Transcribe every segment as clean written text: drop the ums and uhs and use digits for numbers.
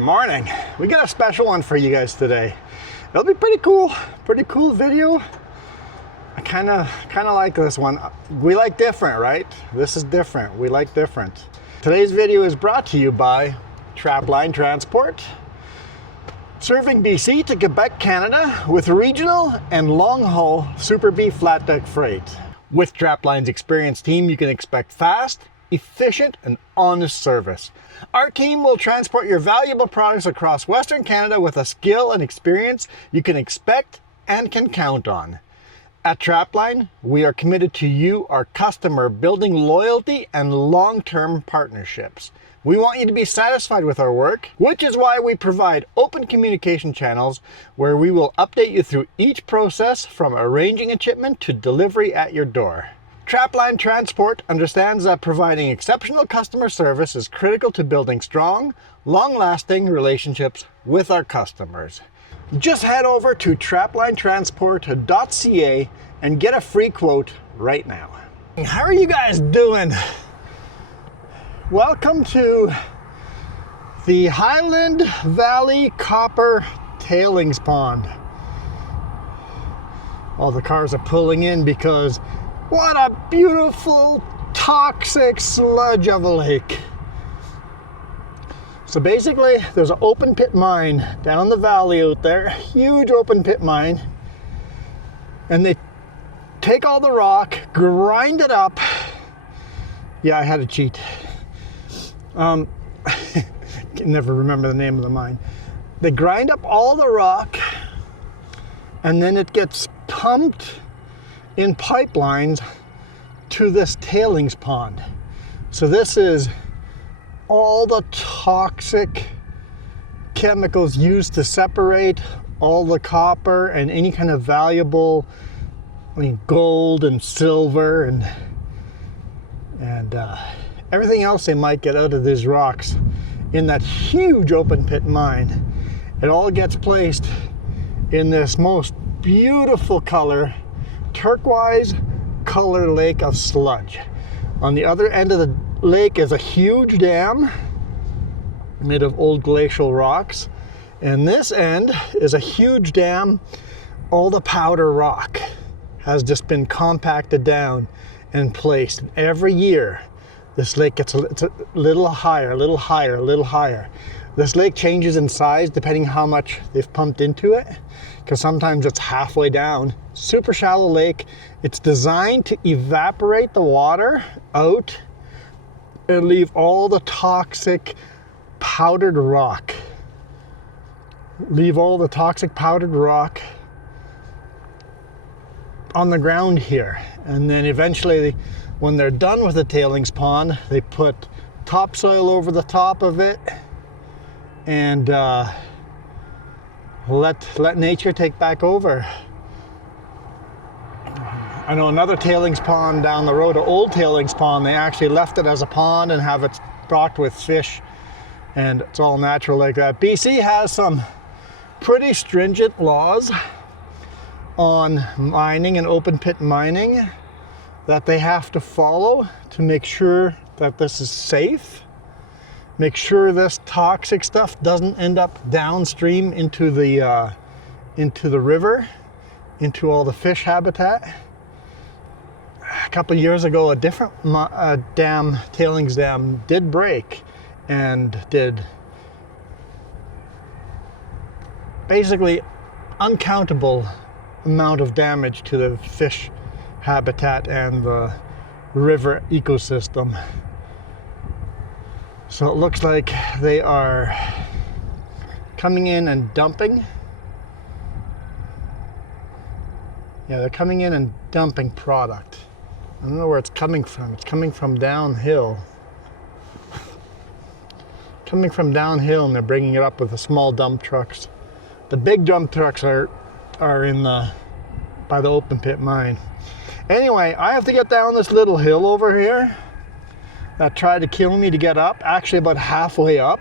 morning. We got a special one for you guys today. It'll be pretty cool video. I kind of like this one. We like different, right? This is different. We like different. Today's video is brought to you by Trapline Transport, serving BC to Quebec, Canada with regional and long-haul Super B flat deck freight. With Trapline's experienced team, you can expect fast, efficient, and honest service. Our team will transport your valuable products across Western Canada with a skill and experience you can expect and can count on. At Trapline, we are committed to you, our customer, building loyalty and long-term partnerships. We want you to be satisfied with our work, which is why we provide open communication channels where we will update you through each process from arranging a shipment to delivery at your door. Trapline Transport understands that providing exceptional customer service is critical to building strong, long-lasting relationships with our customers. Just head over to traplinetransport.ca and get a free quote right now. How are you guys doing? Welcome to the Highland Valley Copper Tailings Pond. All the cars are pulling in because what a beautiful toxic sludge of a lake. So basically there's an open pit mine down the valley out there, huge open pit mine, and they take all the rock, grind it up. Yeah, I had to cheat. Can never remember the name of the mine. They grind up all the rock and then it gets pumped in pipelines to this tailings pond. So this is all the toxic chemicals used to separate all the copper and any kind of valuable, gold and silver and everything else they might get out of these rocks in that huge open pit mine. It all gets placed in this most beautiful color, turquoise color lake of sludge. On the other end of the lake is a huge dam made of old glacial rocks, and this end is a huge dam. All the powder rock has just been compacted down and placed. Every year this lake gets a little higher, a little higher, a little higher. This lake changes in size depending how much they've pumped into it, because sometimes it's halfway down. Super shallow lake. It's designed to evaporate the water out and leave all the toxic powdered rock. Leave all the toxic powdered rock on the ground here. And then eventually, when they're done with the tailings pond, they put topsoil over the top of it and let nature take back over. I know another tailings pond down the road, an old tailings pond, they actually left it as a pond and have it stocked with fish, and it's all natural like that. BC has some pretty stringent laws on mining and open pit mining that they have to follow to make sure that this is safe. Make sure this toxic stuff doesn't end up downstream into the river, into all the fish habitat. A couple of years ago, a different tailings dam did break and did basically uncountable amount of damage to the fish habitat and the river ecosystem. So it looks like they are coming in and dumping. Yeah, they're coming in and dumping product. I don't know where it's coming from. It's coming from downhill. Coming from downhill, and they're bringing it up with the small dump trucks. The big dump trucks are by the open pit mine. Anyway, I have to get down this little hill over here that tried to kill me to get up. Actually, about halfway up,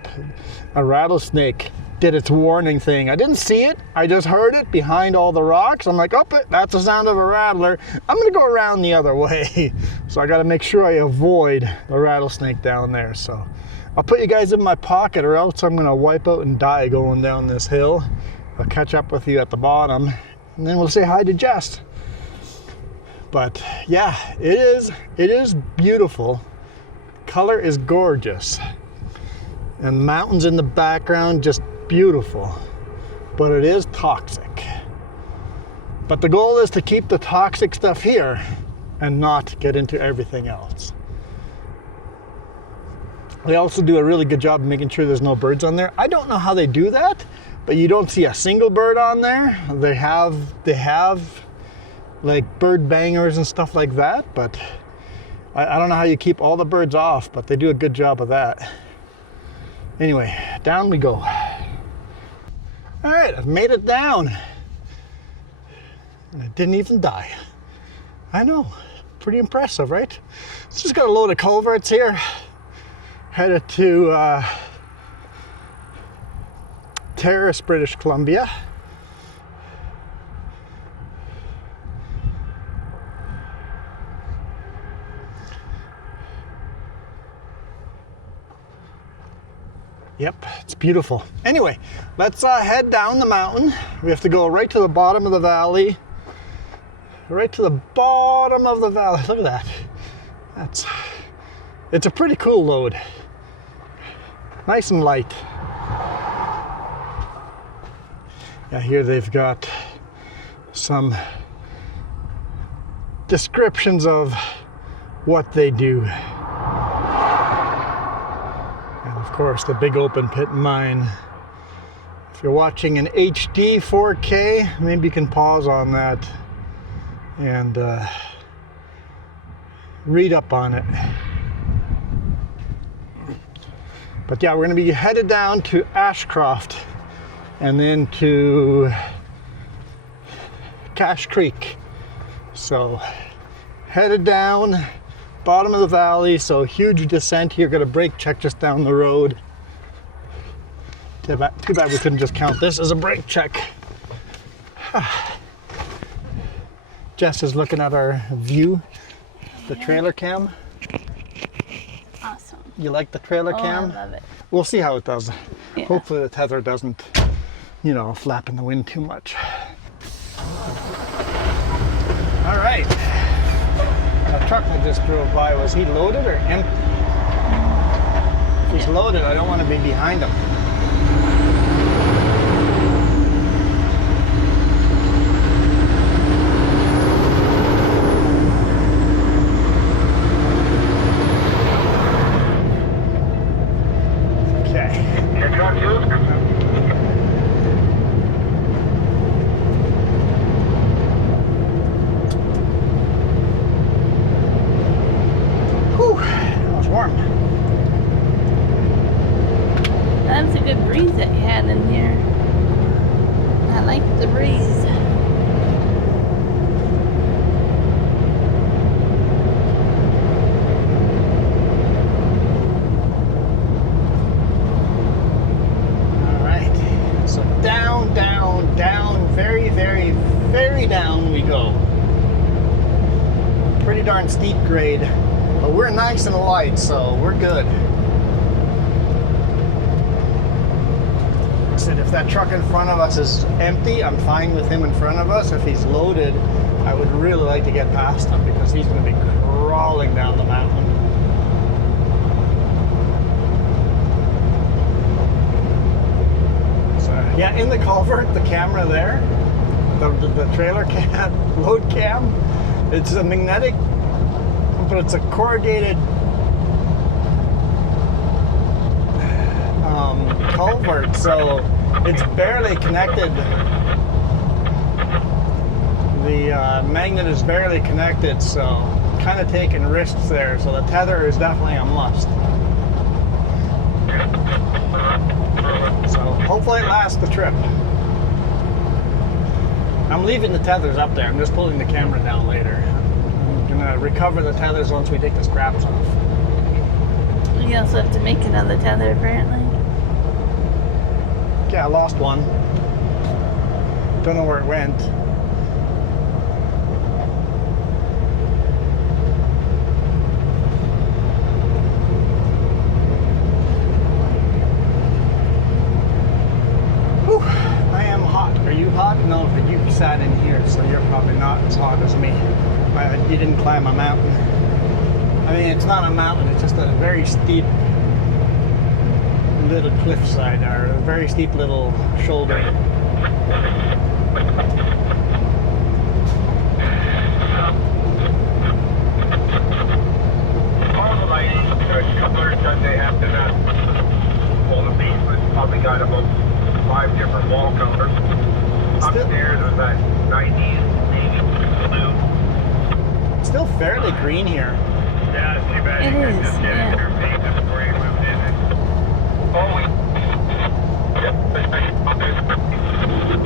a rattlesnake did its warning thing. I didn't see it, I just heard it behind all the rocks. I'm like, oh, that's the sound of a rattler. I'm gonna go around the other way. So I gotta make sure I avoid the rattlesnake down there. So I'll put you guys in my pocket, or else I'm gonna wipe out and die going down this hill. I'll catch up with you at the bottom, and then we'll say hi to Jess. But yeah, it is beautiful. Color is gorgeous. And mountains in the background, just beautiful. But it is toxic. But the goal is to keep the toxic stuff here and not get into everything else. They also do a really good job of making sure there's no birds on there. I don't know how they do that, but you don't see a single bird on there. They have like bird bangers and stuff like that, but I don't know how you keep all the birds off, but they do a good job of that. Anyway, down we go. All right, I've made it down. And I didn't even die. I know, pretty impressive, right? So just got a load of culverts here. Headed to Terrace, British Columbia. Yep, it's beautiful. Anyway, let's head down the mountain. We have to go right to the bottom of the valley. Right to the bottom of the valley. Look at that. It's a pretty cool load. Nice and light. Yeah, here they've got some descriptions of what they do. Of course, the big open pit mine. If you're watching in HD 4K, maybe you can pause on that and read up on it. But yeah, we're going to be headed down to Ashcroft and then to Cache Creek. So headed down, bottom of the valley, so huge descent here. Got a brake check just down the road. Too bad we couldn't just count this as a brake check. Jess is looking at our view, the trailer cam. Awesome. You like the trailer cam? I love it. We'll see how it does. Yeah. Hopefully the tether doesn't, you know, flap in the wind too much. All right. That truck that just drove by, was he loaded or empty? If he's loaded, I don't want to be behind him. That's a good breeze that you had in here. I like the breeze. All right, so down, down, down, very, very, very down we go. Pretty darn steep grade, but we're nice and light, so we're good. If that truck in front of us is empty, I'm fine with him in front of us. If he's loaded, I would really like to get past him because he's going to be crawling down the mountain. So, yeah, in the culvert, the camera there, the trailer cam, load cam, it's a magnetic, but it's a corrugated culvert, so it's barely connected. The magnet is barely connected, so kind of taking risks there. So the tether is definitely a must. So hopefully it lasts the trip. I'm leaving the tethers up there. I'm just pulling the camera down later. I'm gonna recover the tethers once we take the straps off. You also have to make another tether apparently. Yeah, I lost one. Don't know where it went. Whew, I am hot. Are you hot? No, but you sat in here, so you're probably not as hot as me. You didn't climb a mountain. I mean, it's not a mountain, it's just a very steep little cliffside, or a very steep little shoulder. All the lighting, couplers that they have to that. Well, the basement probably got about 5 different wall colors. Upstairs was that 90s navy blue. Still fairly green here. Yeah, it's too bad It you couldn't is, just get yeah. it there big before you moved in.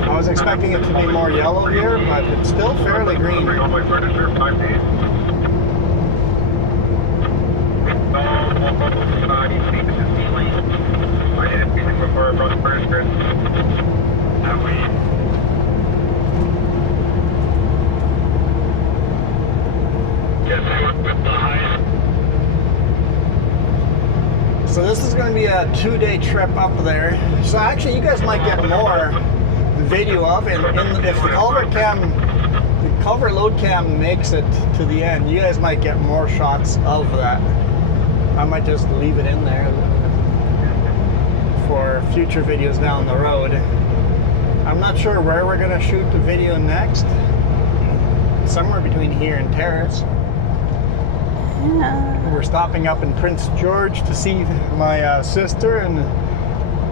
I was expecting it to be more yellow here, but it's still fairly green. Bring all my furniture 5 days. You see the ceiling. I did everything before I brought the furniture in. That way. Yes, I work with the Highland. So this is going to be a 2-day trip up there. So actually, you guys might get more video of it. If the culvert load cam makes it to the end, you guys might get more shots of that. I might just leave it in there for future videos down the road. I'm not sure where we're going to shoot the video next. Somewhere between here and Terrace. Yeah. We're stopping up in Prince George to see my sister and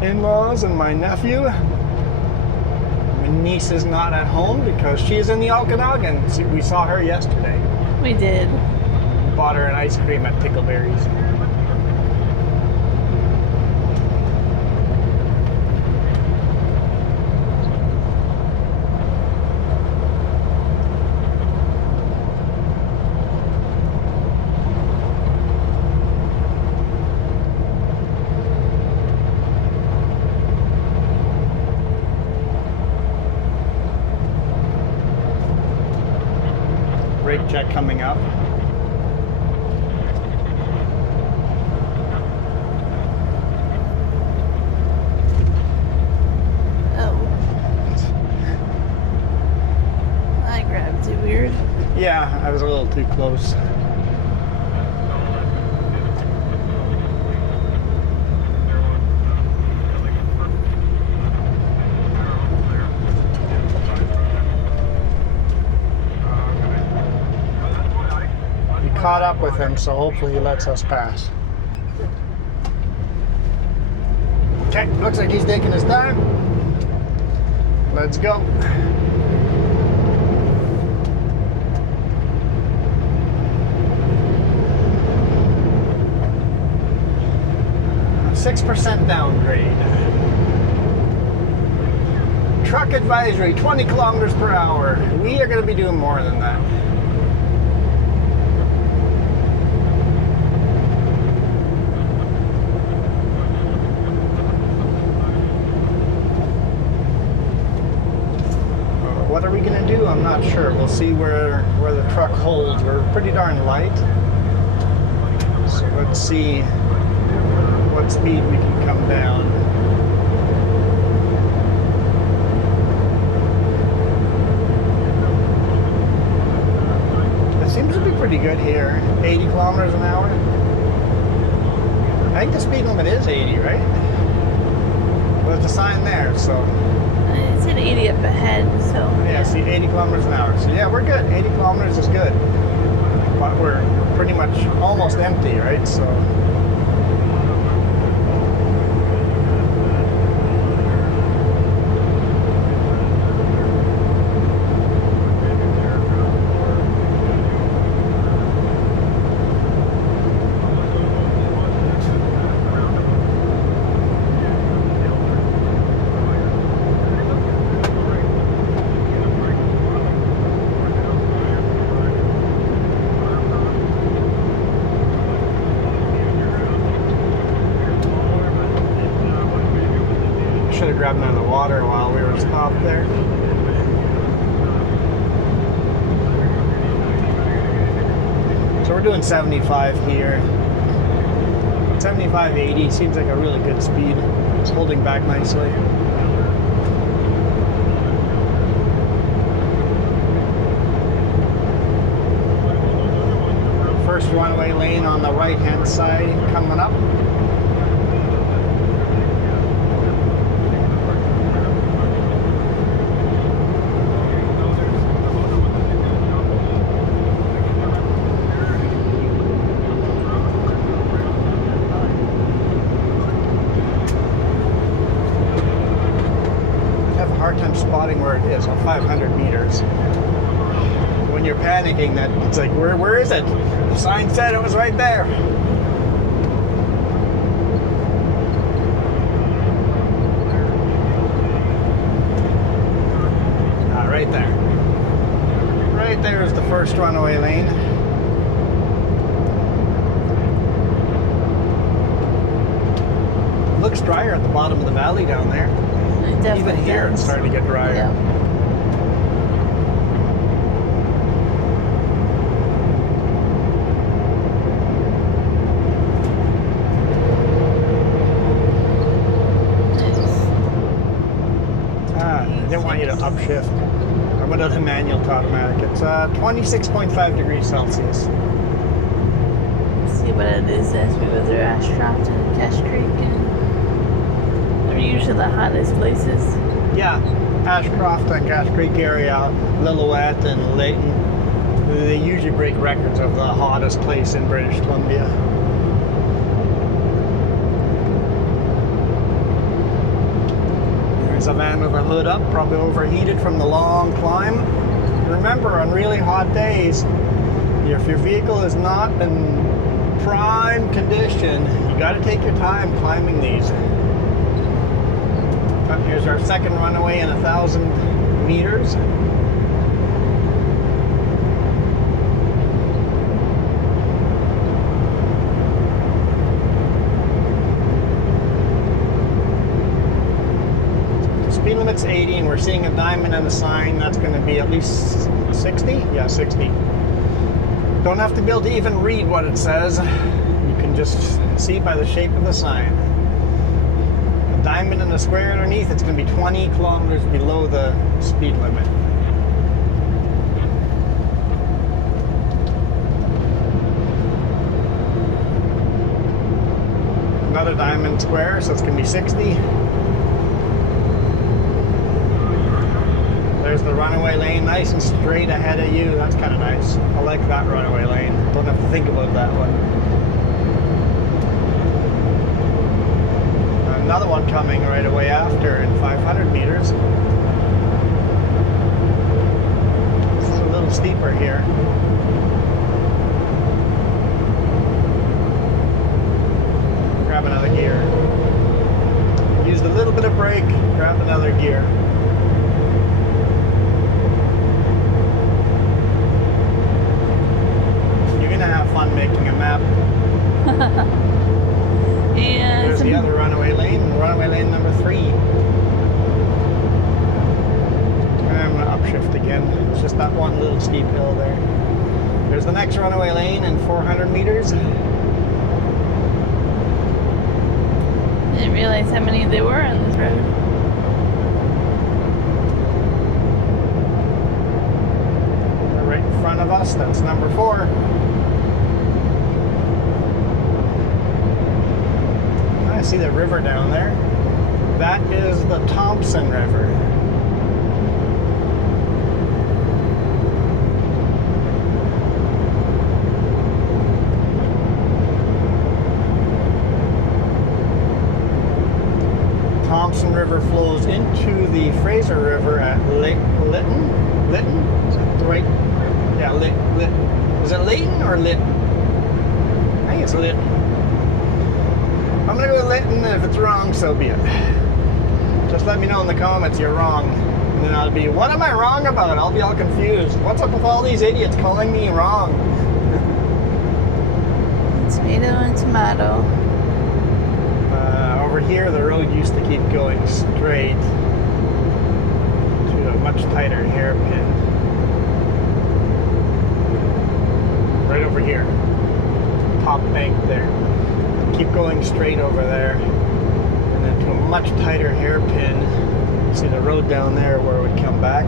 in-laws and my nephew. My niece is not at home because she's in the Okanagan. We saw her yesterday. We did. Bought her an ice cream at Pickleberry's. Brake check coming up. Oh. I grabbed it weird. Yeah, I was a little too close. Caught up with him, so hopefully he lets us pass. Okay, looks like he's taking his time. Let's go. A 6% downgrade. Truck advisory, 20 kilometers per hour. We are going to be doing more than that. What are we going to do? I'm not sure. We'll see where the truck holds. We're pretty darn light. So let's see what speed we can come down. It seems to be pretty good here. 80 kilometers an hour. I think the speed limit is 80, right? Well, there's a sign there, so... It said 80 up ahead, so... Yeah, see, 80 kilometers an hour. So yeah, we're good. 80 kilometers is good. But we're pretty much almost empty, right? So... grabbing out of the water while we were stopped there. So we're doing 75 here. 75, 80 seems like a really good speed. It's holding back nicely. First runway lane on the right-hand side coming up. Time spotting where it is on 500 meters. When you're panicking, that it's like, where is it? The sign said it was right there. Right there. Right there is the first runaway lane. Looks drier at the bottom of the valley down there. Even here, it's starting to get drier. Yeah. I didn't want you to upshift. I went out of manual to automatic. It's 26.5 degrees Celsius. Let's see what it is as we go through Ashcroft and Cache Creek. They're usually the hottest places. Yeah, Ashcroft and Cache Creek area, Lillooet and Layton. They usually break records of the hottest place in British Columbia. There's a van with a hood up, probably overheated from the long climb. Remember, on really hot days, if your vehicle is not in prime condition, you got to take your time climbing these. Here's our second runaway in 1,000 meters. Speed limit's 80 and we're seeing a diamond and a sign. That's going to be at least 60? Yeah, 60. Don't have to be able to even read what it says. You can just see by the shape of the sign. Diamond and a square underneath, it's going to be 20 kilometers below the speed limit. Another diamond square, so it's going to be 60. There's the runaway lane, nice and straight ahead of you. That's kind of nice. I like that runaway lane. Don't have to think about that one. Another one coming right away after in 500 meters. This is a little steeper here. Grab another gear. Used a little bit of brake, grab another gear. You're gonna have fun making a map. And there's the other runaway lane number 3. I'm going to upshift again. It's just that one little steep hill there. There's the next runaway lane in 400 meters. Didn't realize how many there were on this road. Right in front of us, that's number 4. I see the river down there. That is the Thompson River. Thompson River flows into the Fraser River at Lytton? Lytton? Is that the right? Yeah, Lytton. Is it Layton or Lytton? I think it's Lytton. I'm gonna go with Lytton, and if it's wrong, so be it. Just let me know in the comments you're wrong. And then I'll be, what am I wrong about? I'll be all confused. What's up with all these idiots calling me wrong? Tomato and tomato. Over here, the road used to keep going straight to a much tighter hairpin. Right over here. Top bank there. Keep going straight over there. And then to a much tighter hairpin. See the road down there where it would come back.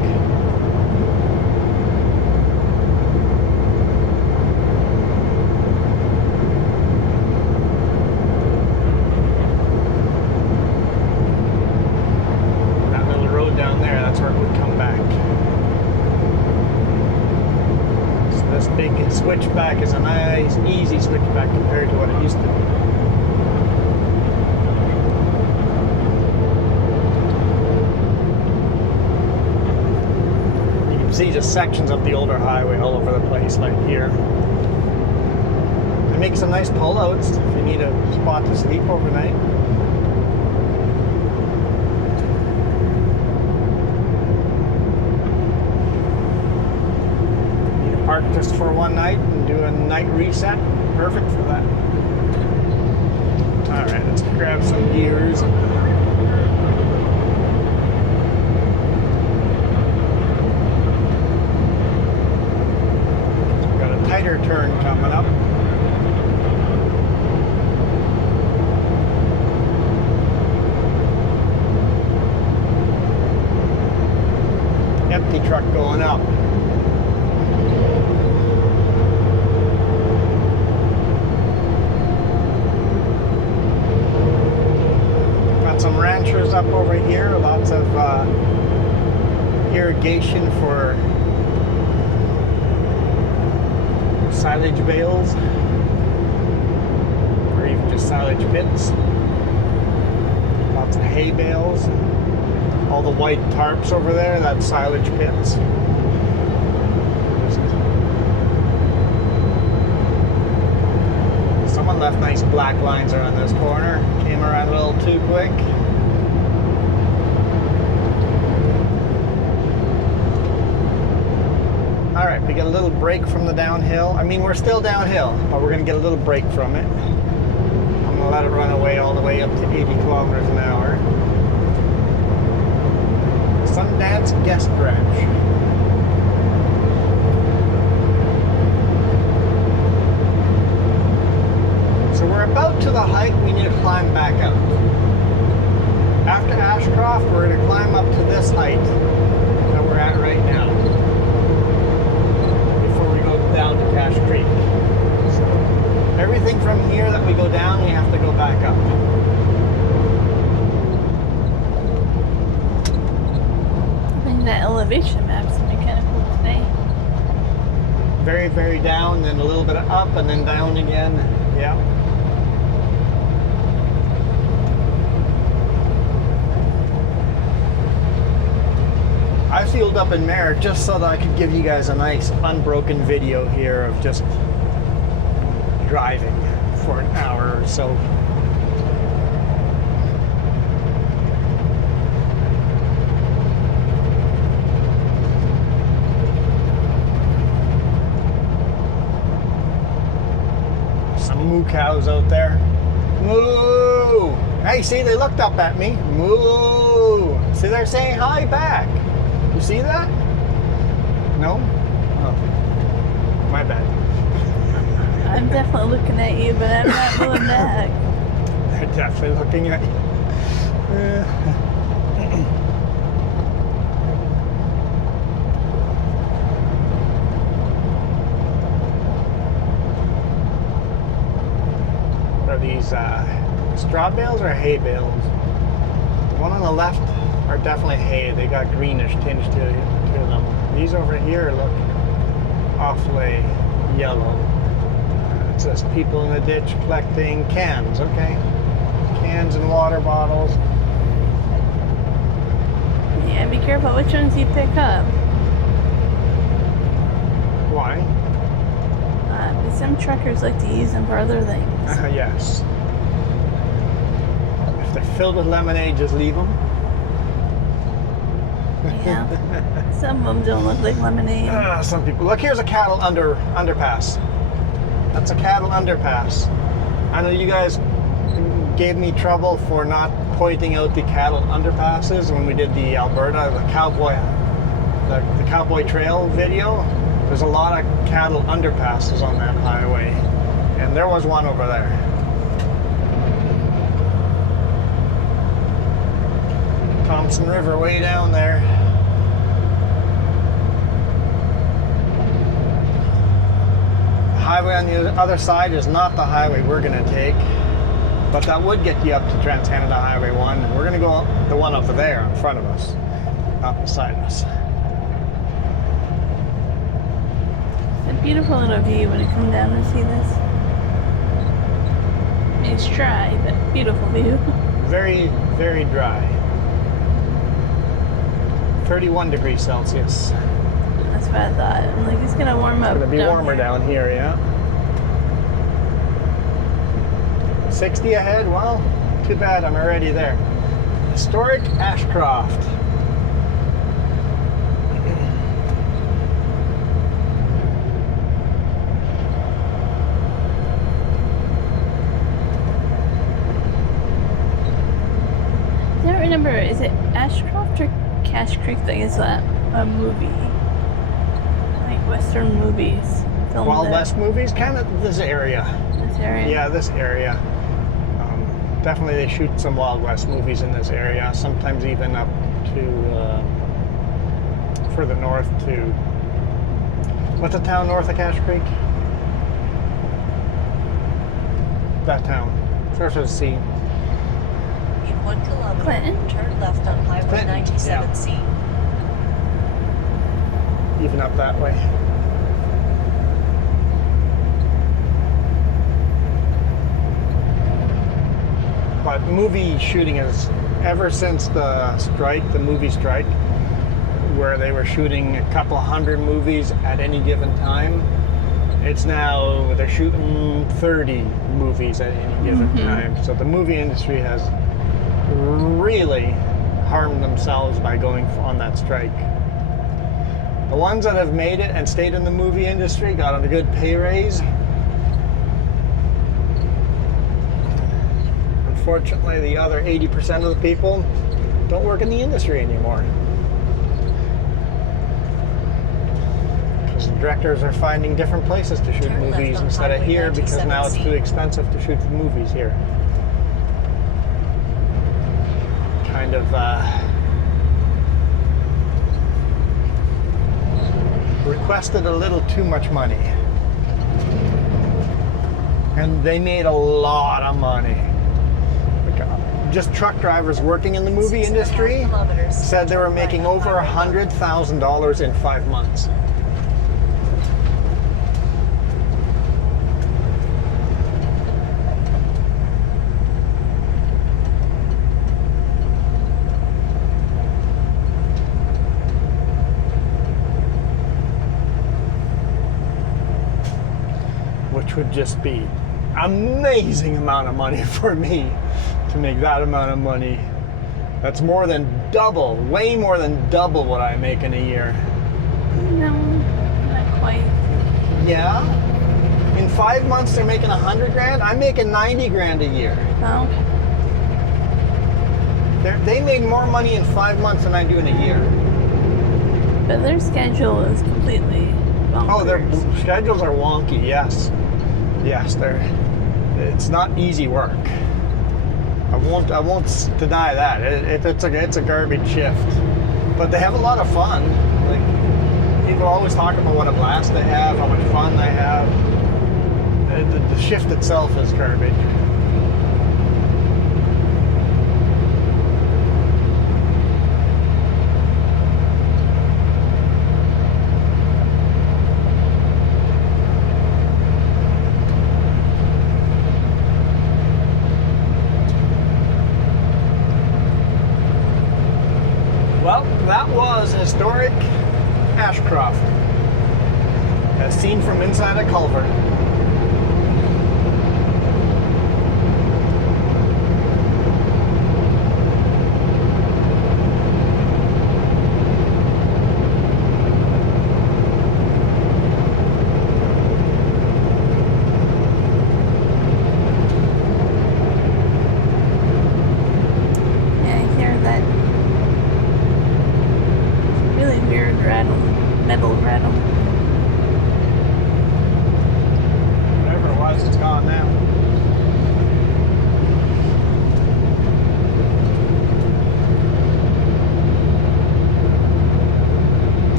That little road down there, that's where it would come back. So this big switchback is a nice, easy switchback compared to what it used to be. See just sections of the older highway all over the place, like here. They make some nice pullouts if you need a spot to sleep overnight. Need to park just for one night and do a night reset. Perfect for that. All right, let's grab some gears. Tighter turn coming up. Empty truck going up. Got some ranchers up over here, lots of irrigation for silage bales, or even just silage pits. Lots of hay bales. All the white tarps over there, that's silage pits. Someone left nice black lines around this corner. Came around a little too quick. All right, we get a little break from the downhill. I mean, we're still downhill, but we're gonna get a little break from it. I'm gonna let it run away all the way up to 80 kilometers an hour. Sundance Guest Ranch. So we're about to the height we need to climb back up. After Ashcroft, we're gonna climb up to this height that we're at right now. Down to Cache Creek. So everything from here that we go down, we have to go back up. I think that elevation map's gonna be kind of cool today. Very, very down, then a little bit of up, and then down again. Yeah. I fueled up in Merritt just so that I could give you guys a nice unbroken video here of just driving for an hour or so. Some moo cows out there. Moo! Hey, see, they looked up at me. Moo! See, they're saying hi back. You see that? No? Oh. My bad. I'm definitely looking at you, but I'm not going back. They're definitely looking at you. What are these straw bales or hay bales? The one on the left are definitely hay. They got greenish tinge to them. These over here look awfully yellow. It says people in the ditch collecting cans. Okay. Cans and water bottles. Yeah, be careful which ones you pick up. Why? Because some truckers like to use them for other things. Yes. If they're filled with lemonade, just leave them. Yeah. Some of them don't look like lemonade. Some people. Look, here's a cattle underpass. That's a cattle underpass. I know you guys gave me trouble for not pointing out the cattle underpasses when we did the Alberta, the cowboy trail video. There's a lot of cattle underpasses on that highway, and there was one over there. Thompson River way down there. The highway on the other side is not the highway we're going to take, but that would get you up to Trans-Canada Highway 1. And we're going to go up the one over there in front of us, not beside us. It's a beautiful little view when you come down to see this. I mean, it's dry, but beautiful view. Very, very dry. 31 degrees Celsius. That's what I thought. I'm like, it's gonna warm up. It's gonna be warmer down here, yeah. 60 ahead, well, too bad, I'm already there. Historic Ashcroft. I don't remember, is it Ashcroft or Cache Creek that is a movie? Like Western movies. Wild West movies, kind of this area. This area? Yeah, this area. Definitely they shoot some Wild West movies in this area, sometimes even up to further north to, what's the town north of Cache Creek? That town. Starts with a C. In 1 kilometer, Clinton? turn left on Highway Clinton, 97C. Even up that way. But movie shooting is, ever since the strike, the movie strike, where they were shooting a couple hundred movies at any given time, it's now, they're shooting 30 movies at any given time. So the movie industry has really harmed themselves by going on that strike. The ones that have made it and stayed in the movie industry got a good pay raise. Unfortunately, the other 80% of the people don't work in the industry anymore. Because the directors are finding different places to shoot Turn left movies on instead of Highway here, because now it's 97C. too expensive to shoot movies here. Kind of requested a little too much money. And they made a lot of money. Just truck drivers working in the movie industry said they were making over $100,000 in 5 months. Which would just be amazing amount of money for me to make that amount of money. That's more than double, way more than double what I make in a year. No, not quite. Yeah? In 5 months they're making 100 grand? I'm making 90 grand a year. No. They made more money in 5 months than I do in a year. But their schedule is completely bonkers. Oh, their schedules are wonky, yes. Yes, it's not easy work. I won't deny that. It's a garbage shift. But they have a lot of fun. Like, people always talk about what a blast they have, how much fun they have. The shift itself is garbage. Well, that was historic Ashcroft, as seen from inside a culvert.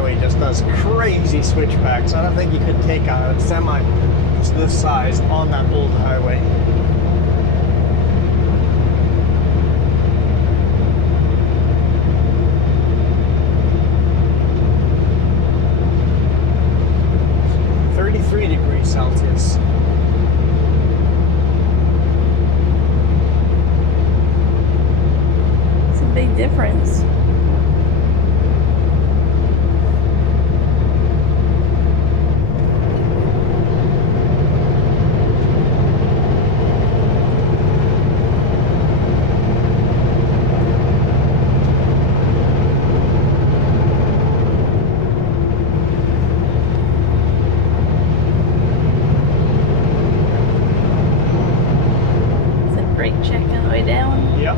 highway just does crazy switchbacks. I don't think you could take a semi this size on that old highway. Celsius. It's a big difference. Check on the way down. Yep.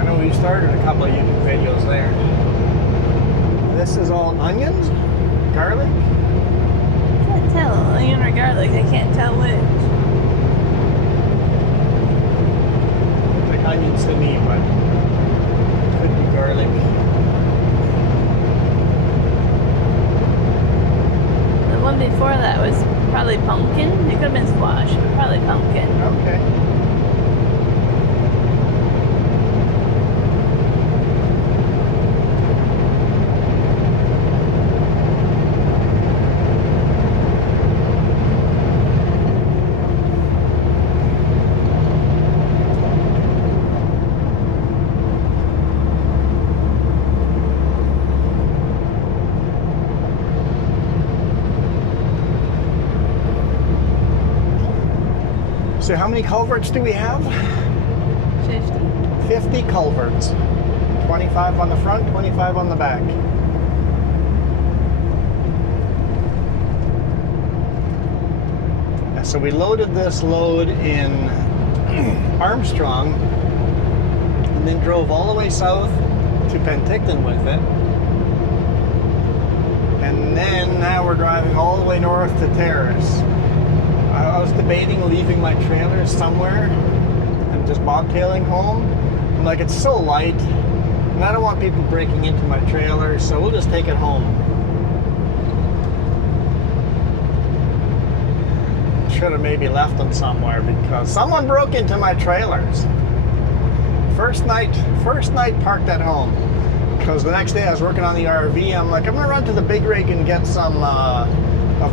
I know we started a couple of YouTube videos there. This is all onions, garlic. I can't tell, onion or garlic. I can't tell which. Looks like onions to me, but it could be garlic. The one before that was probably pumpkin. It could have been squash, but probably pumpkin. Okay. So how many culverts do we have? 50. 50 culverts. 25 on the front, 25 on the back. So we loaded this load in Armstrong and then drove all the way south to Penticton with it. And then now we're driving all the way north to Terrace. I was debating leaving my trailer somewhere and just bobtailing home. I'm like, it's so light, and I don't want people breaking into my trailer, so we'll just take it home. Should have maybe left them somewhere because someone broke into my trailers. First night parked at home. Because the next day I was working on the RV, I'm like, I'm gonna run to the big rig and get some of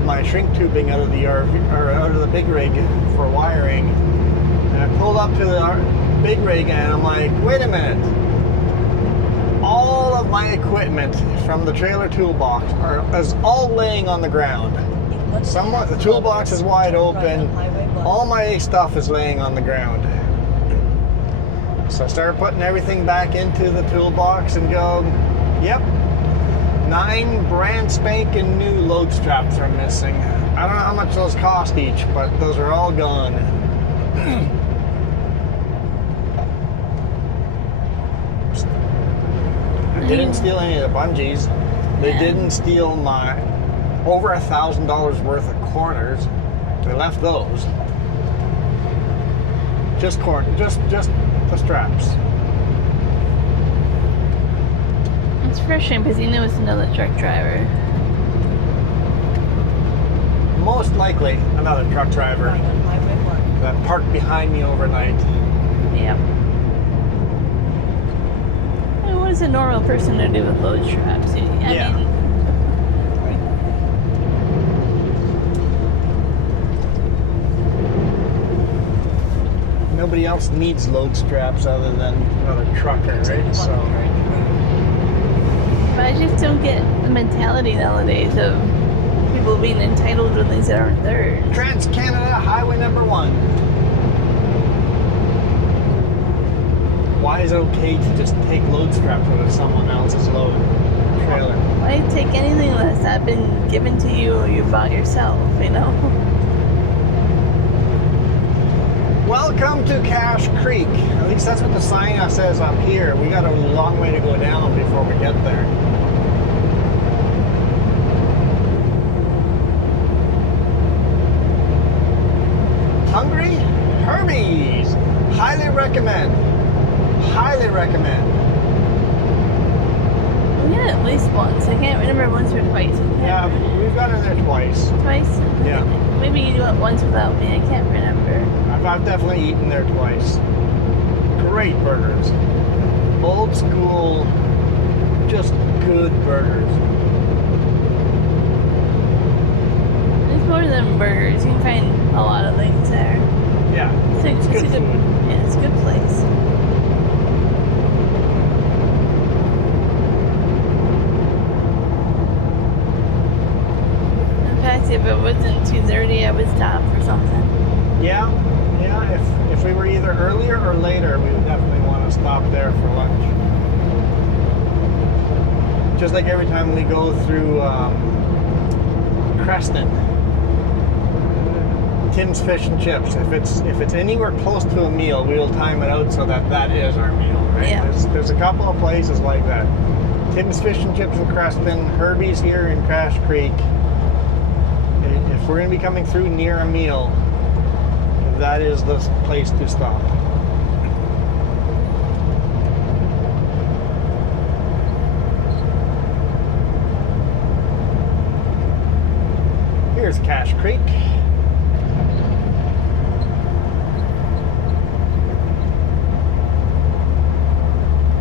my shrink tubing out of the RV, or out of the big rig for wiring. And I pulled up to the big rig and I'm like, wait a minute. All of my equipment from the trailer toolbox is all laying on the ground. The toolbox is wide open. All my stuff is laying on the ground. So I started putting everything back into the toolbox and go, yep, 9 brand spanking new load straps are missing. I don't know how much those cost each, but those are all gone. I didn't steal any of the bungees. They didn't steal my over $1,000 worth of corners. They left those. Just the straps. It's frustrating because he knew it's another truck driver. Most likely another truck driver that parked behind me overnight. Yep. I mean, what is a normal person to do with load straps? I mean, nobody else needs load straps other than another trucker, right? So but I just don't get the mentality nowadays of people being entitled to things that aren't theirs. Trans-Canada Highway number 1. Why is it okay to just take load straps out of someone else's load trailer? Why take anything that's not been given to you or you bought yourself, you know? Welcome to Cache Creek. At least that's what the sign says up here. We got a long way to go down before we get there. Hungry? Hermes! Highly recommend. Highly recommend. We get it at least once once. I can't remember once or twice. Yeah, we've gone in there twice. Twice? Yeah. Maybe you do it once without me. I can't remember. I've definitely eaten there twice. Great burgers. Old school, just good burgers. It's more than burgers. You can find a lot of things there. Yeah, It's good a good, food. yeah, it's a good place. In fact, if it wasn't 2:30, I would stop for something. Yeah. If we were either earlier or later, we would definitely want to stop there for lunch. Just like every time we go through Creston, Tim's Fish and Chips. If it's anywhere close to a meal, we'll time it out so that is our meal. Right? Yeah. There's a couple of places like that. Tim's Fish and Chips in Creston, Herbie's here in Crash Creek. If we're going to be coming through near a meal, that is the place to stop. Here's Cache Creek.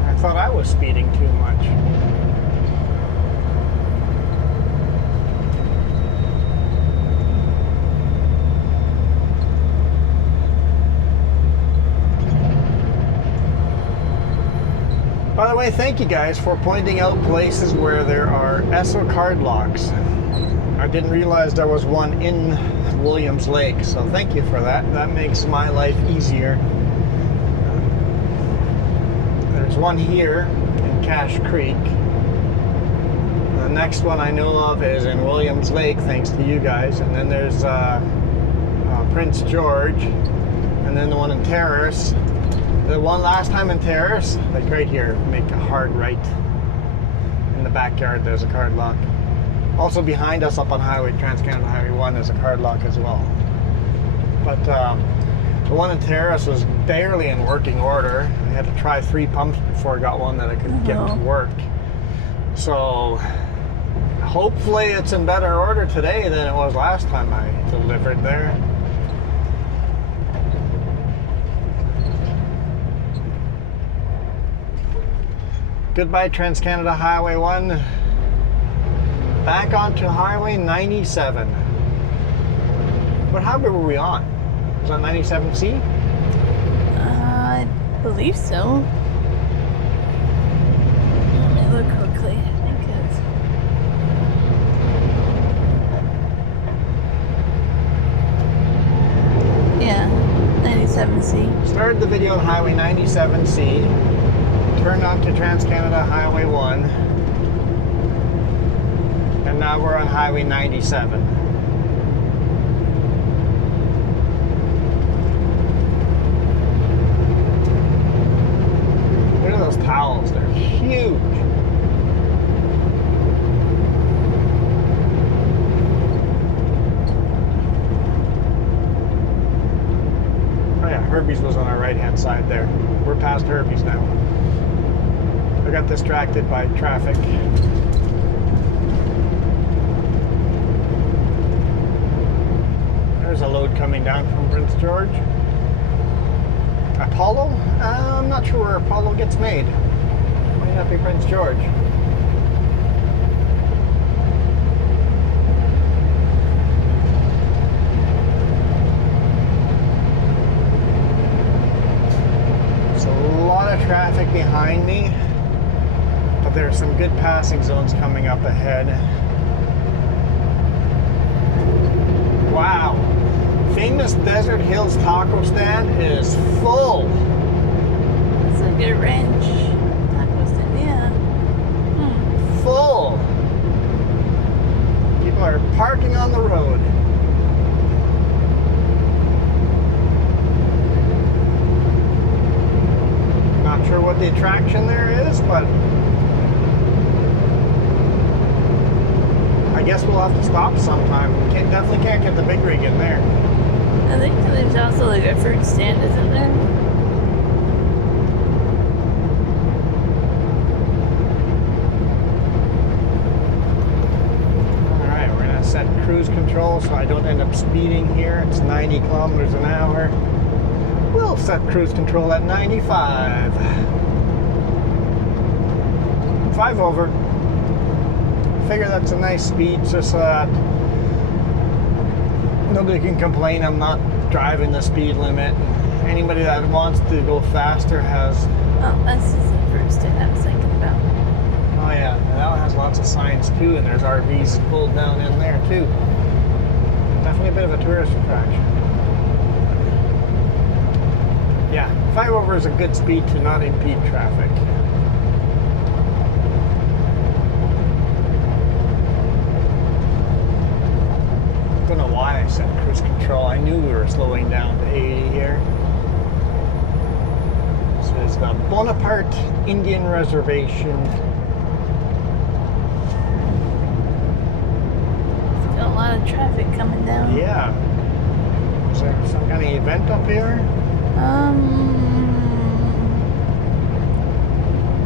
I thought I was speeding too much. By the way, thank you guys for pointing out places where there are ESO card locks. I didn't realize there was one in Williams Lake, so thank you for that. That makes my life easier. There's one here in Cache Creek. The next one I know of is in Williams Lake, thanks to you guys. And then there's Prince George, and then the one in Terrace. The one last time in Terrace, like right here, make a hard right. In the backyard, there's a card lock. Also behind us up on Trans-Canada Highway 1, there's a card lock as well. But the one in Terrace was barely in working order. I had to try 3 pumps before I got one that I could get to work. So hopefully it's in better order today than it was last time I delivered there. Goodbye Trans-Canada Highway 1. Back onto Highway 97. What highway were we on? Was that 97C? I believe so. Let me look quickly. I think it's... Yeah, 97C. Started the video on Highway 97C. Turned onto Trans-Canada Highway 1. And now we're on Highway 97. Look at those towels, they're huge. Oh yeah, Herbie's was on our right-hand side there. We're past Herbie's now. I got distracted by traffic. There's a load coming down from Prince George. Apollo? I'm not sure where Apollo gets made. Might not be Prince George. There's a lot of traffic behind me, but there's some good passing zones coming up ahead. Wow. Famous Desert Hills taco stand is full. It's a good ranch. Taco stand, yeah. Full. People are parking on the road. Not sure what the attraction there is, but I guess we'll have to stop sometime. We definitely can't get the big rig in there. I think there's also like a fruit stand, isn't there? control so I don't end up speeding here. It's 90 kilometers an hour. We'll set cruise control at 95. 5 over. Figure that's a nice speed just so that nobody can complain I'm not driving the speed limit. Anybody that wants to go faster has... Oh, this is the first thing I was thinking about. Oh yeah, and that one has lots of signs too, and there's RVs pulled down in there too. Definitely a bit of a tourist attraction. Yeah, 5 over is a good speed to not impede traffic. Don't know why I set cruise control. I knew we were slowing down to 80 here. So it's the Bonaparte Indian Reservation. Got a lot of traffic coming down. Yeah. Is there some kind of event up here?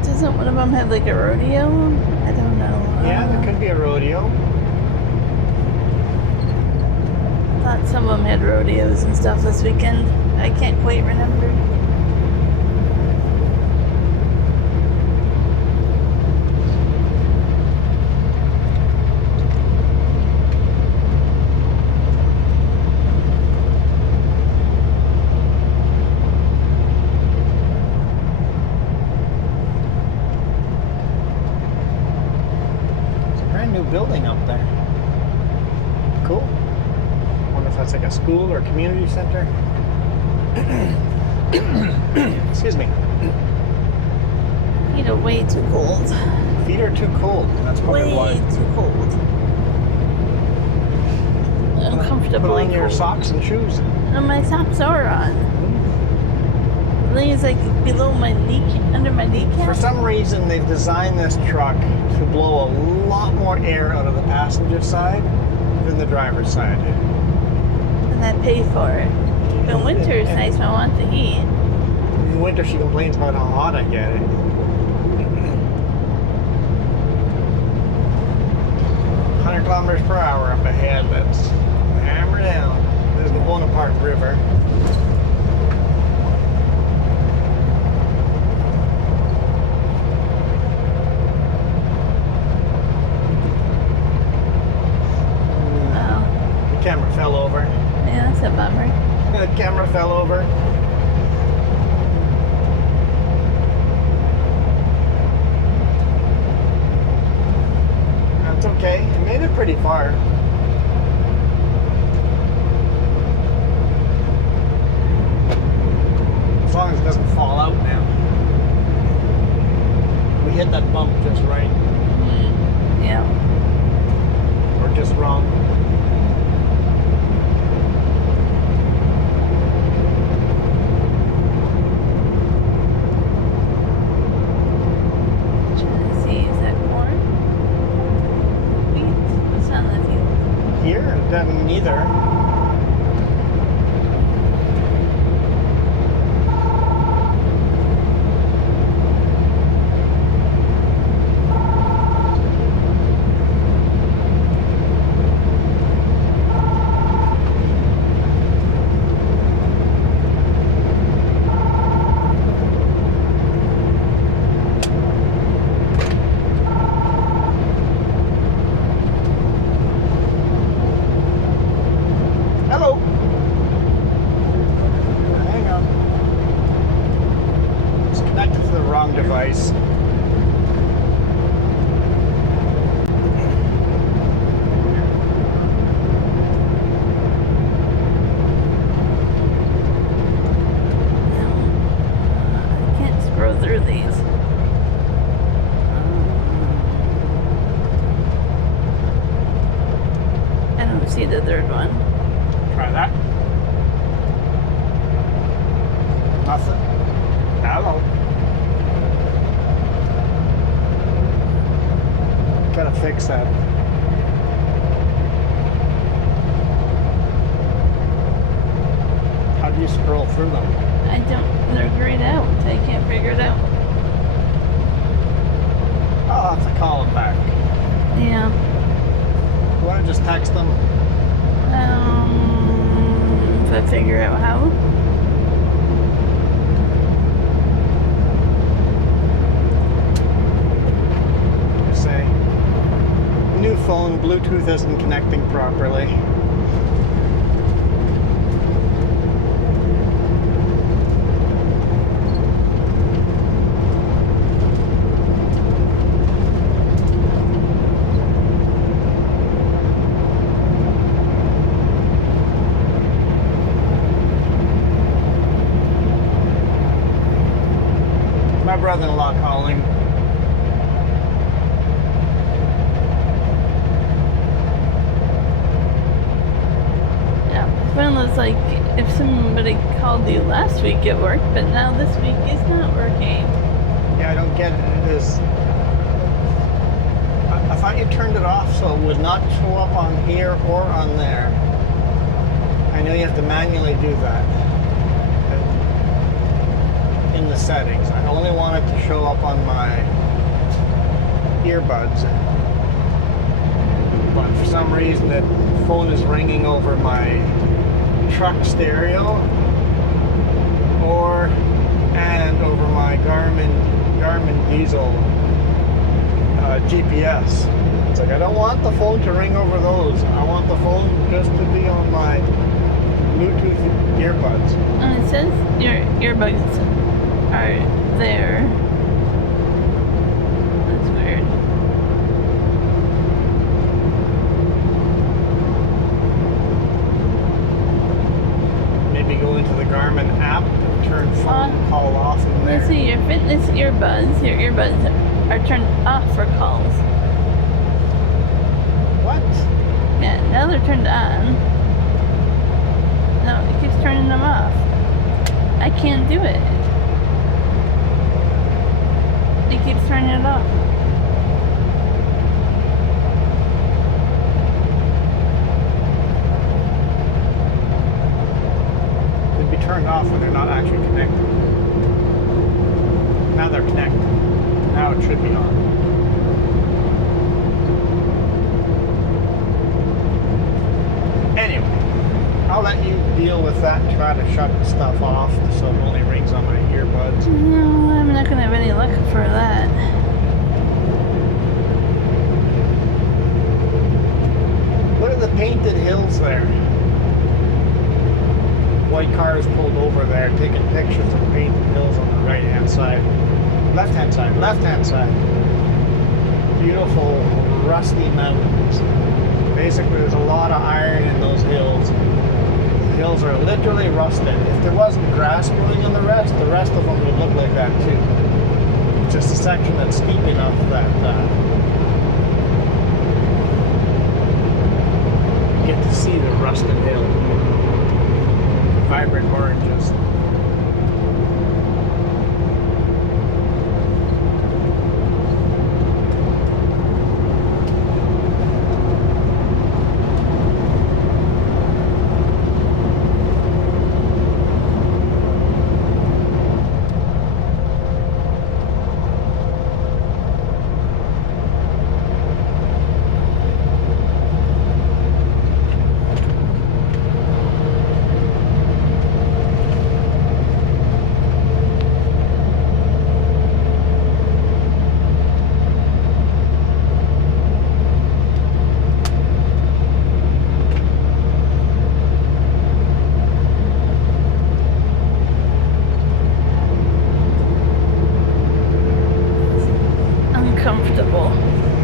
Doesn't one of them have like a rodeo? I don't know. Yeah, there could be a rodeo. I thought some of them had rodeos and stuff this weekend. I can't quite remember. It's a brand new building up there. Cool. Wonder if that's like a school or community center. Excuse me. Feet are way too cold. Feet are too cold. That's probably Way why. too cold. Uncomfortably Put on your cold. socks and shoes. And my socks are on. I think it's like below my knee, under my kneecap. For some reason, they've designed this truck to blow a lot more air out of the passenger side than the driver's side. And I pay for it. In winter, it's nice when I want the heat. In winter, she complains about how hot I get it. 100 kilometers per hour up ahead. Let's hammer down. There's the Bonaparte River. Oh, The camera fell over. yeah, that's a bummer. The camera fell over. That's okay. It made it pretty far. As long as it doesn't fall out now. We hit that bump just right, Yeah. or just wrong. Trying to see, is that corn? Wheat? What's on the field? Here, it doesn't either. Hello. Hang on. It's connected to the wrong device. I can't scroll through these. I don't see the third one. Try that. Nothing. Hello. Gotta fix that. How do you scroll through them? I don't, they're grayed out. I can't figure it out. I'll have to call them back. Yeah. You want to just text them? I figure out how. Say, new phone, Bluetooth isn't connecting properly. My brother-in-law calling. Yeah, it's one of those like if somebody called you last week it worked, but now this week it's not working. Yeah, I don't get it. It is. I thought you turned it off so it would not show up on here or on there. I know you have to manually do that in the settings. I only want it to show up on my earbuds. But for some reason the phone is ringing over my truck stereo and over my Garmin diesel GPS. It's like I don't want the phone to ring over those. I want the phone just to be on my Bluetooth earbuds. And it says your earbuds are there. That's weird. Maybe go into the Garmin app and turn phone call off in there. Let's see, your fitness earbuds, your earbuds are turned off for calls. What? Yeah, now they're turned on. No, it keeps turning them off. I can't do it. It keeps turning it off. They'd be turned off when they're not actually connected. Now they're connected. Now it should be on. Anyway, I'll let you deal with that and try to shut stuff off so it only rings on my earbuds. No, I'm not gonna have any luck for that. Look at the painted hills there. White cars pulled over there taking pictures of painted hills on the right hand side. Left-hand side. Beautiful rusty mountains. Basically, there's a lot of iron in those hills. The hills are literally rusted. If there wasn't grass growing on the rest of them would look like that too. It's just a section that's steep enough that you get to see the rusted hill. Vibrant oranges. Uncomfortable.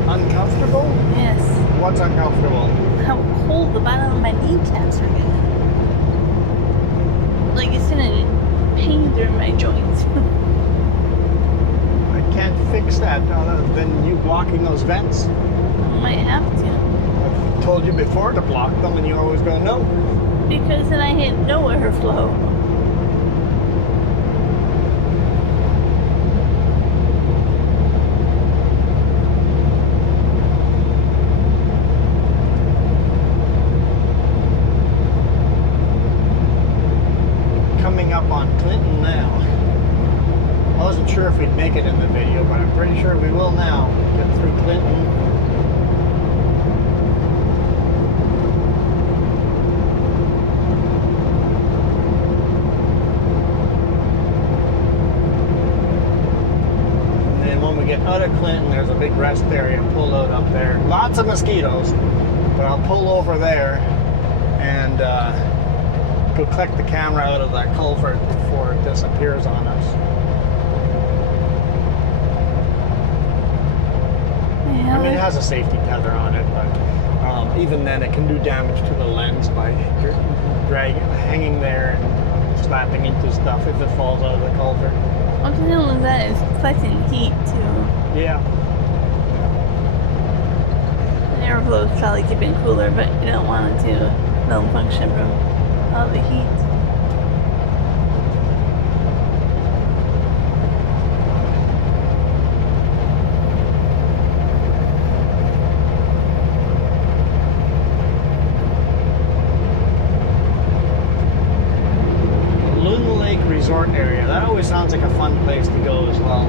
Uncomfortable? Yes. What's uncomfortable? How cold the bottom of my kneecaps are getting. Like it's gonna pain through my joints. I can't fix that other than you blocking those vents. Might have to. I've told you before to block them and you always go no. Because then I hit no airflow. Coming up on Clinton now. I wasn't sure if we'd make it in the video, but I'm pretty sure we will now. Get through Clinton. rest area, pull out up there. Lots of mosquitoes, but I'll pull over there and go collect the camera out of that culvert before it disappears on us. Yeah, I mean, it has a safety tether on it, but even then it can do damage to the lens by hanging there and slapping into stuff if it falls out of the culvert. one thing with that is collecting heat too. Yeah. The airflow is probably keeping cooler, but you don't want it to malfunction from all the heat. Resort area. That always sounds like a fun place to go as well.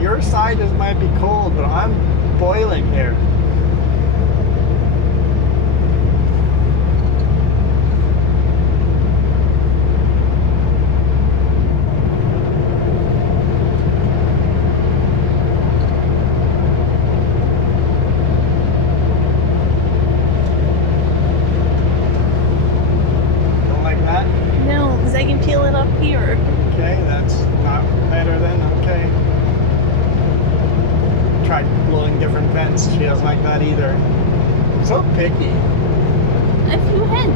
Your side might be cold, but I'm boiling here. Don't like that? No, because I can feel it up here. Okay, that's not better then. Okay. Tried blowing different vents. She doesn't like that either. So picky. If you had,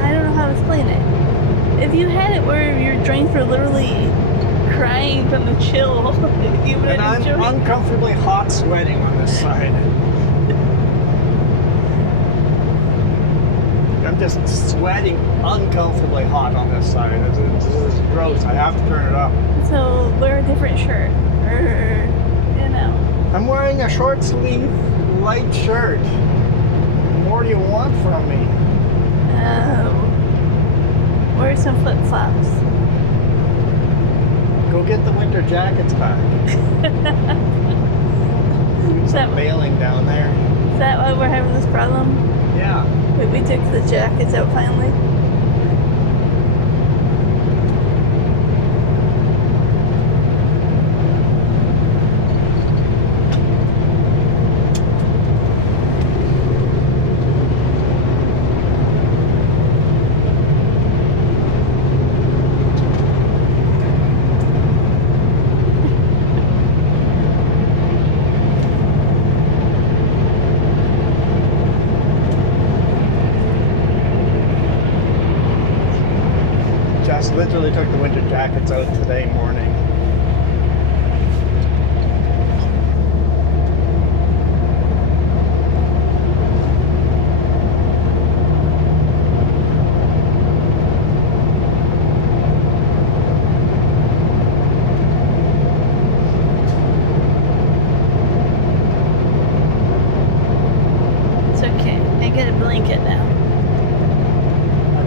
I don't know how to explain it. If you had it where your joints were literally crying from the chill, you would And I'm enjoy it. uncomfortably hot sweating on this side. I'm just sweating uncomfortably hot on this side. This is gross. I have to turn it up. So wear a different shirt, or you know. I'm wearing a short sleeve light shirt. What more do you want from me? Wear some flip flops. Go get the winter jackets back. Some bailing down there. Is that why we're having this problem? Yeah. We took the jackets out finally. Literally took the winter jackets out today morning. It's okay. I get a blanket now.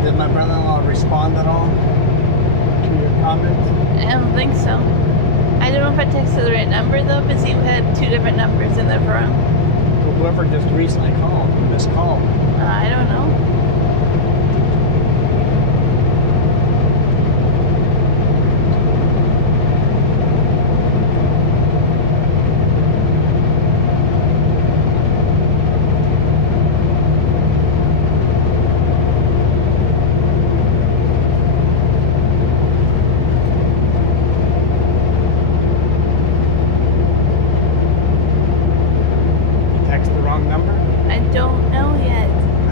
Did my brother-in-law respond at all? Comments? I don't think so. I don't know if I texted the right number though, because he had two different numbers in the room. Well, whoever just recently called, missed call. I don't know.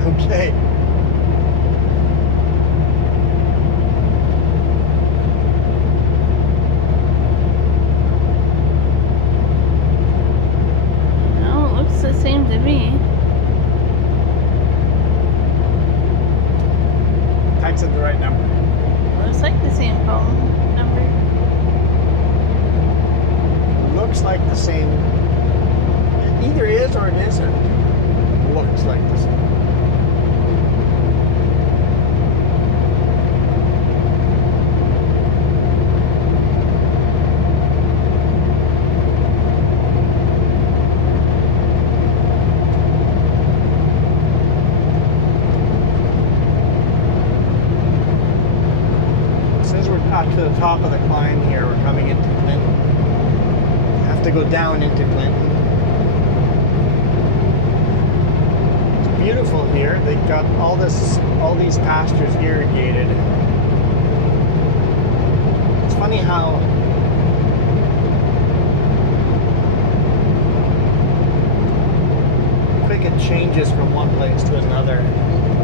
Okay. looks like the same. It either is or it isn't. It looks like the same. To the top of the climb here, we're coming into Clinton. Have to go down into Clinton. It's beautiful here. They've got all these pastures irrigated. It's funny how quick it changes from one place to another.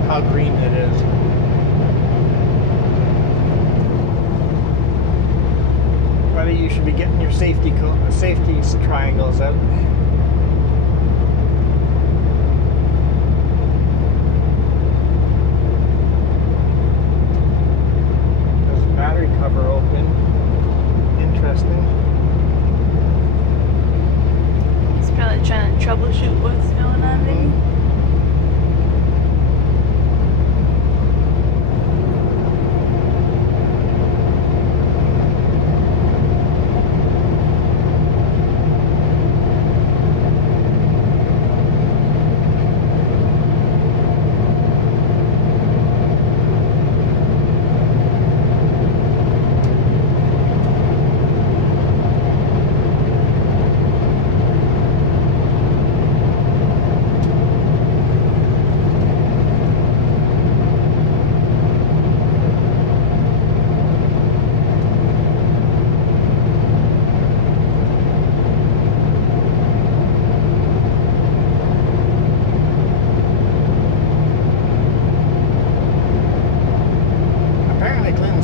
How green it is. You should be getting your safety triangles out. There's a battery cover open. Interesting. He's probably trying to troubleshoot what's going on, maybe.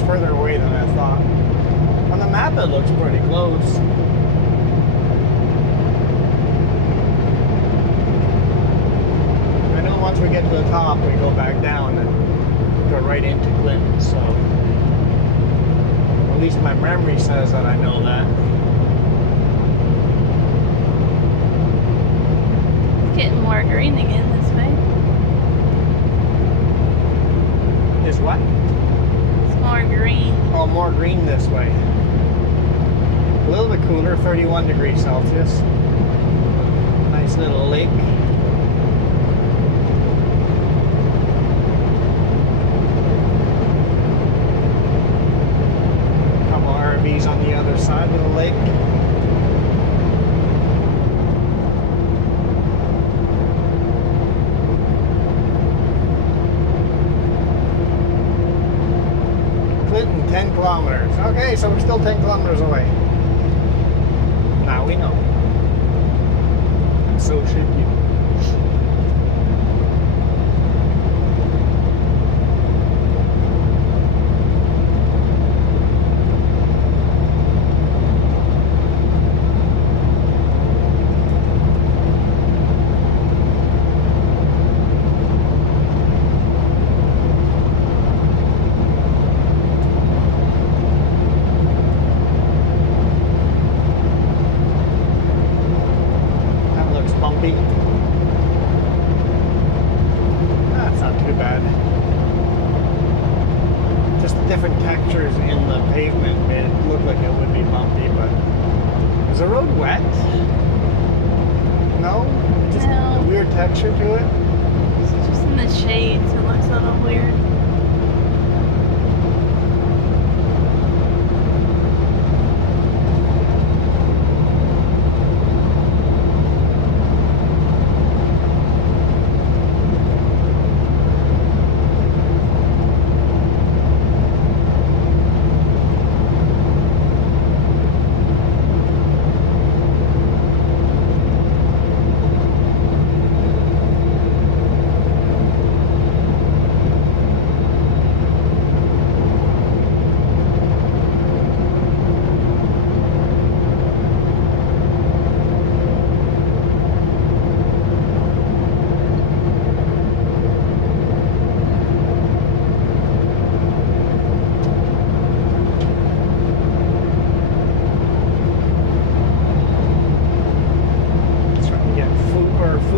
Further away than I thought. On the map it looks pretty close. I know once we get to the top we go back down and go right into Clinton, so at least my memory says that I know that. It's getting more green again this way. Is what? More green. Oh, more green this way. A little bit cooler, 31 degrees Celsius. Nice little lake. A couple RVs on the other side of the lake. Clinton, 10 kilometers. Okay, so we're still 10 kilometers away. Now we know. And so should you. That's not too bad. Just the different textures in the pavement made it look like it would be bumpy, but is the road wet? No? Just No. a weird texture to it? It's just in the shades, it looks a little weird.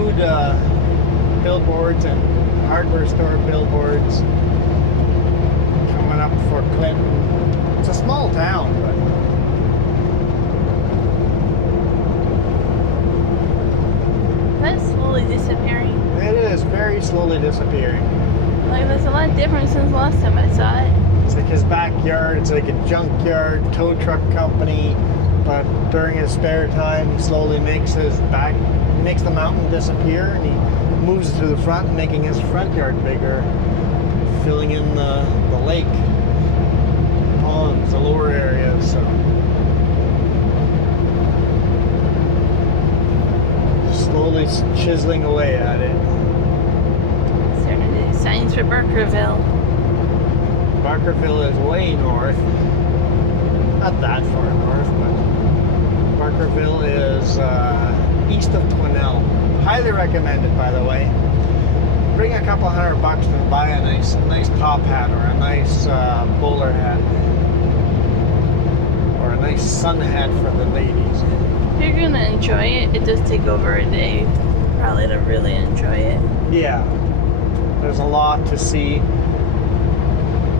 food billboards and hardware store billboards coming up for Clinton. It's a small town, but That's slowly disappearing. it is very slowly disappearing. Like, there's a lot different since last time I saw it. It's like his backyard. It's like a junkyard tow truck company. But during his spare time, he slowly makes the mountain disappear, and he moves it to the front, making his front yard bigger, filling in the lake, ponds, the lower areas. So slowly chiseling away at it. Starting to do signs for Barkerville. Barkerville is way north. Not that far north, but Barkerville is east of Quesnel. Highly recommended, by the way. Bring a couple $100 and buy a nice top hat or a nice bowler hat or a nice sun hat for the ladies. If you're gonna enjoy it, it does take over a day probably to really enjoy it. Yeah, there's a lot to see.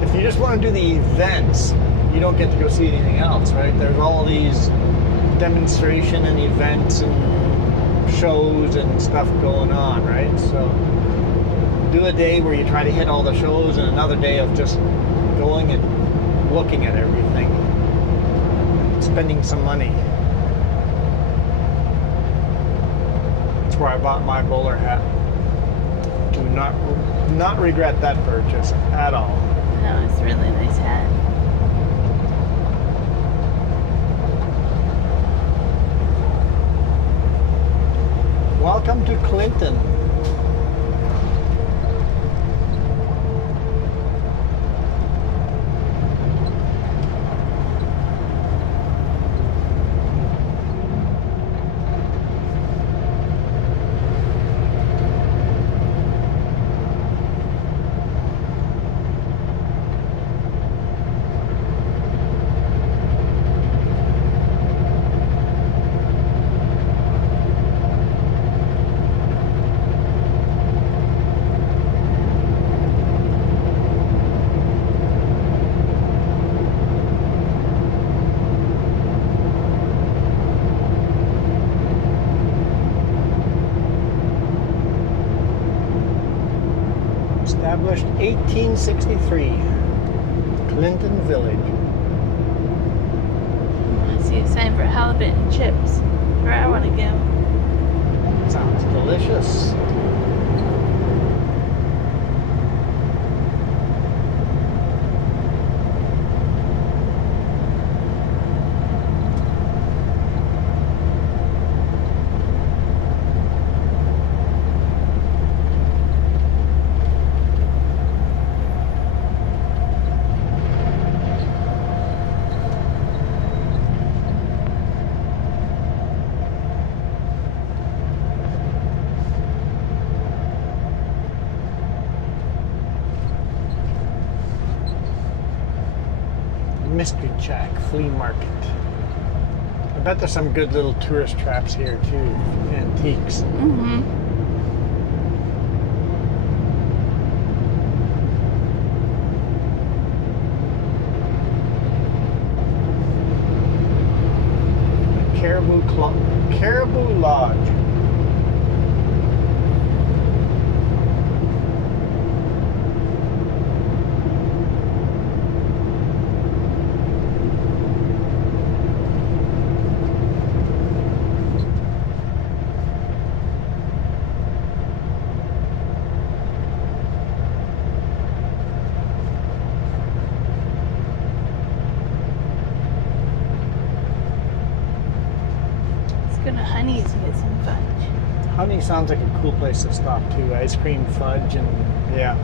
If you just want to do the events, you don't get to go see anything else, right? There's all these demonstration and events and shows and stuff going on, right? So do a day where you try to hit all the shows and another day of just going and looking at everything, spending some money. That's where I bought my bowler hat. Do not regret that purchase at all. No, it's a really nice hat. Welcome to Clinton. Established 1863, Clinton Village. I see a sign for halibut and chips. Where I want to go. Sounds delicious. Mystery Shack Flea Market. I bet there's some good little tourist traps here too, antiques. Mm-hmm. Caribou Lodge. Go to Honey's and get some fudge. Honey sounds like a cool place to stop too. Ice cream, fudge, and yeah,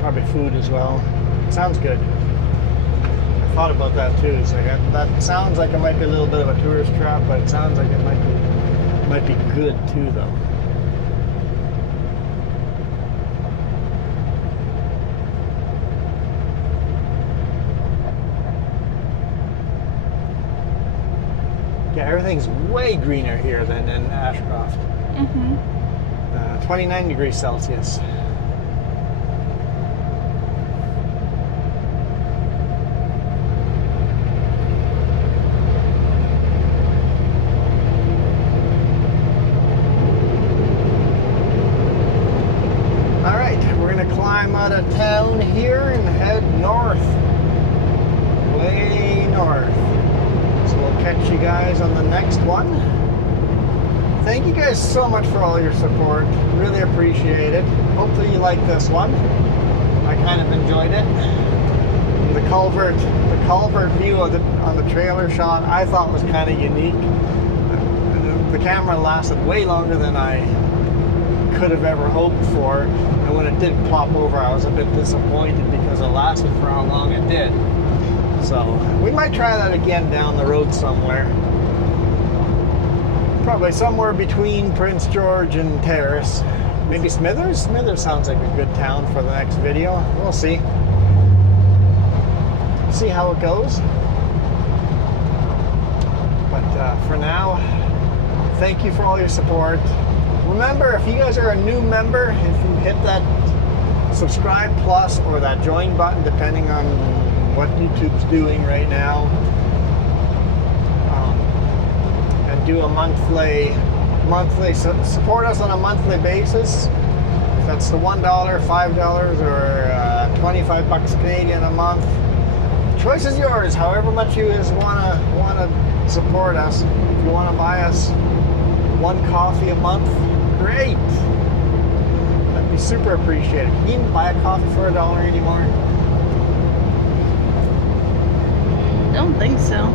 probably food as well. Sounds good. I thought about that too. It's like that sounds like it might be a little bit of a tourist trap, but it sounds like it might be good too, though. Yeah, everything's way greener here than in Ashcroft. 29 degrees Celsius. All right, we're gonna climb out of town here and head north, way north. So we'll catch you guys on the next one. Thank you guys so much for all your support. Really appreciate it. Hopefully you like this one. I kind of enjoyed it. And the culvert view of on the trailer shot I thought was kind of unique. The camera lasted way longer than I could have ever hoped for. And when it did plop over, I was a bit disappointed because it lasted for how long it did. So we might try that again down the road somewhere. Probably somewhere between Prince George and Terrace. Maybe Smithers? Smithers sounds like a good town for the next video. We'll see. See how it goes. But for now, thank you for all your support. Remember, if you guys are a new member, if you hit that subscribe plus or that join button, depending on what YouTube's doing right now, and do a monthly support us on a monthly basis. If that's the $1, $5, or 25 bucks Canadian a month, choice is yours. However much you guys wanna support us. If you wanna buy us one coffee a month, great. That'd be super appreciated. Can you even buy a coffee for $1 anymore? Don't think so.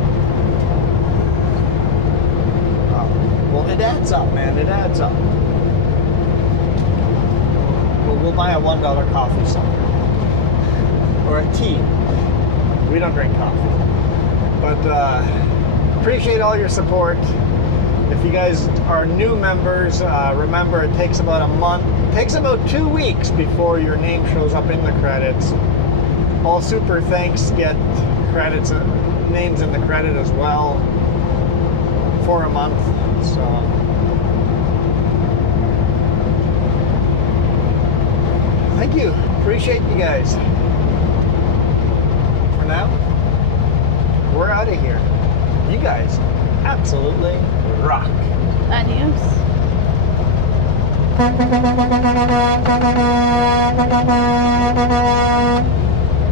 Well, it adds up, man. It adds up. Well, we'll buy a $1 coffee somewhere. Or a tea. We don't drink coffee. But appreciate all your support. If you guys are new members, remember it takes about a month. It takes about 2 weeks before your name shows up in the credits. All super thanks get credits, names in the credit as well for a month. So thank you. Appreciate you guys. For now, we're out of here. You guys absolutely rock. Adios.